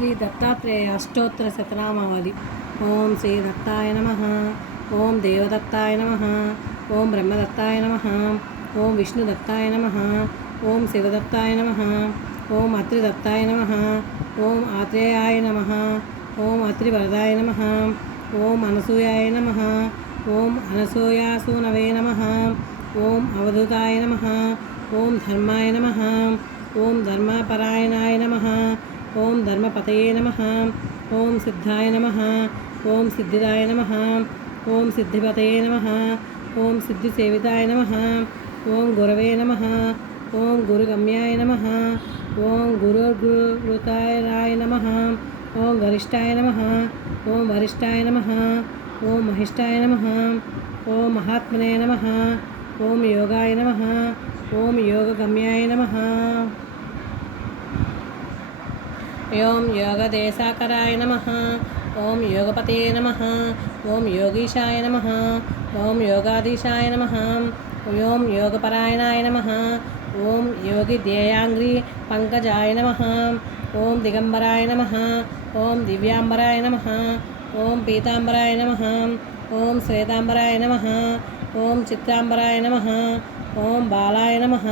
శ్రీ దత్తాత్రేయ అష్టోత్తర శతనామావళి. ఓం శ్రీ దత్తాయ నమః. ఓం దేవదత్తాయ నమః. ఓం బ్రహ్మదత్తాయ నమః. ఓం విష్ణుదత్తాయ నమః. ఓం శివదత్తాయ నమః. ఓం అత్రిదత్తాయ నమః. ఓం ఆత్రేయాయ నమః. ఓం అత్రివరదాయ నమః. ఓం అనసూయాయ నమః. ఓం అనసూయాసూనవే నమః. ఓం అవధూతాయ నమః. ఓం ధర్మాయ నమః. ఓం ధర్మపరాయణాయ నమః. ఓం ధర్మపతయే నమః. ఓం సిద్ధాయ నమః. ఓం సిద్ధిదాయ నమః. ఓం సిద్ధిపతయే నమః. ఓం సిద్ధిసేవితాయ నమః. ఓం గురవే నమః. ఓం గురుగమ్యాయ నమః. ఓం గురుగురుతాయ నమః. ఓం గరిష్టాయ నమః. ఓం వరిష్టాయ నమః. ఓం మహిష్టాయ నమః. ఓం మహాత్మనే నమః. ఓం యోగాయ నమః. ఓం యోగగమ్యాయ నమః. ఓం యోగదేశాకరాయ నమః. ఓం యోగపతే నమః. ఓం యోగీశాయ నమః. ఓం యోగాధీశాయ నమః. ఓం యోగపరాయణాయ నమః. ఓం యోగిధ్యేయాంగ్రీ పంకజాయ నమః. ఓం దిగంబరాయ నమః. ఓం దివ్యాంబరాయ నమః. ఓం పీతాంబరాయ నమః. ఓం శ్వేతాంబరాయ నమః. ఓం చిత్రాంబరాయ నమః. ఓం బాలాయ నమః.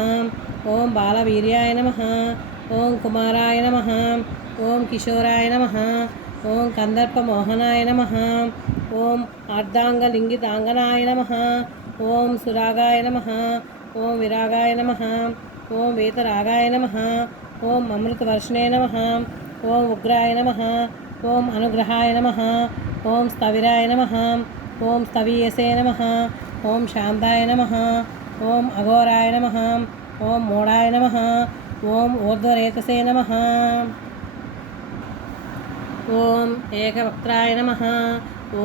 ఓం బాలవీర్యాయ నమః. ఓం కుమారాయ నమః. ఓం కిశోరాయ నమః. ఓం కందర్పమోహనాయ నమః. ఓం అర్ధాంగలింగితాంగనాయ నమః. ఓం సురాగాయ నమః. ఓం విరాగాయ నమః. ఓం వీతరాగాయ నమః. ఓం అమృతవర్షిణే నమః. ఓం ఉగ్రాయ నమః. ఓం అనుగ్రహాయ నమః. ఓం స్థవిరాయ నమః. ఓం స్థవీయసే నమః. ఓం శాంతాయ నమః. ఓం అఘోరాయ నమః. ఓం మూఢాయ నమః. ఓం ఊర్ధ్వరేతసే నమః. ఓం ఏకవక్త్రాయ నమః.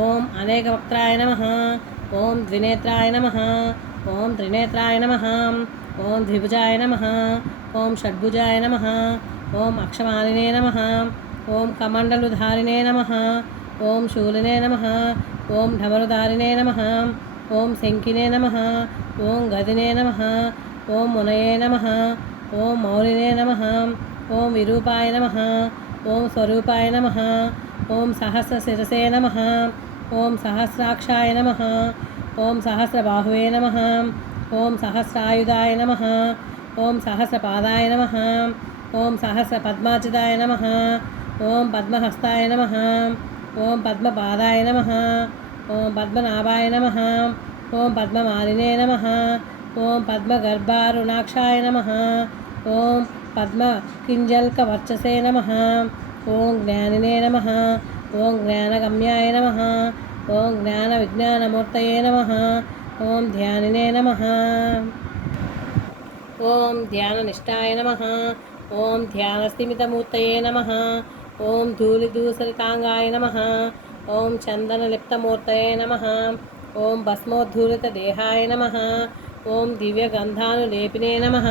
ఓం అనేకవక్త్రాయ నమః. ఓం ద్వినేత్రాయ నమః. ఓం త్రినేత్రాయ నమః. ఓం ద్విభుజాయ నమః. ఓం షడ్భుజాయ నమః. ఓం అక్షమాలినే నమః. ఓం కమండలుధారిణే నమః. ఓం శూలినే నమః. ఓం ఢమరుధారిణే నమః. ఓం శంఖినే నమః. ఓం గదినే నమః. ఓం మునయే నమః. ఓం మౌలినే నమః. ఓం విరూపాయ నమః. ఓం స్వరూపాయ నమః. ఓం సహస్రశిరసే నమః. ఓం సహస్రాక్షాయ నమః. ఓం సహస్రబాహువే నమః. ఓం సహస్రాయుధాయ నమః. ఓం సహస్రపాదాయ నమః. ఓం సహస్రపద్మాచితాయ నమః. ఓం పద్మహస్తాయ నమః. ఓం పద్మపాదాయ నమః. ఓం పద్మనాభాయ నమః. ఓం పద్మమాలినే నమః. ఓం పద్మగర్భారుణాక్షాయ నమః. ఓం పద్మకింజల్కవర్చసే నమః. ఓం జ్ఞానినే నమః. ఓం జ్ఞానగమ్యాయ నమః. ఓం జ్ఞానవిజ్ఞానమూర్తయే నమః. ఓం ధ్యానినే నమః. ఓం ధ్యాననిష్టాయ నమః. ఓం ధ్యానస్థిమితమూర్తయే నమః. ఓం ధూళిధూసరితాంగాయ నమః. ఓం చందనలిప్తమూర్తయే నమః. ఓం భస్మోద్ధూలితదేహాయ నమః. ఓం దివ్యగంధానులేపినే నమః.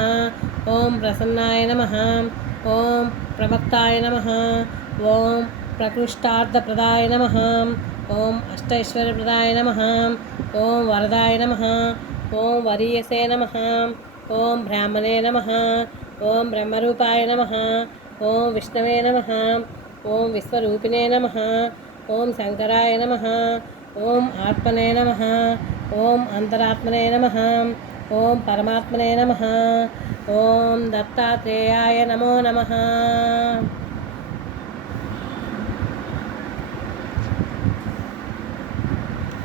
ఓం ప్రసన్నాయ నమః. ఓం ప్రమత్తాయ నమః. ఓం ప్రకృష్టార్థప్రదాయ నమః. ఓం అష్టైశ్వర్యప్రదాయ నమః. ఓం వరదాయ నమః. ఓం వరీయసే నమః. ఓం బ్రాహ్మణే నమః. ఓం బ్రహ్మరూపాయ నమః. ఓం విష్ణవే నమః. ఓం విశ్వరూపిణే నమః. ఓం శంకరాయ నమః. ఓం ఆత్మనే నమః. ఓం అంతరాత్మనే నమః. ఓం పరమాత్మనే నమః. ఓం దత్తాత్రేయాయ నమో నమః.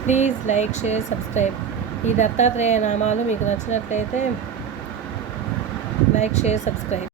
Please like, share, subscribe. ఈ దత్తాత్రేయ నామాలు మీకు నచ్చినట్లయితే లైక్, షేర్, సబ్స్క్రైబ్.